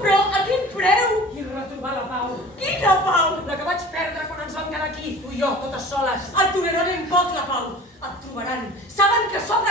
Però a quin preu? I retrobar la pau. Quina pau? La que vaig perdre quan ens vam quedar aquí, tu i jo, totes soles. Et durarà ben poc la pau. Et trobaran. Saben que sóc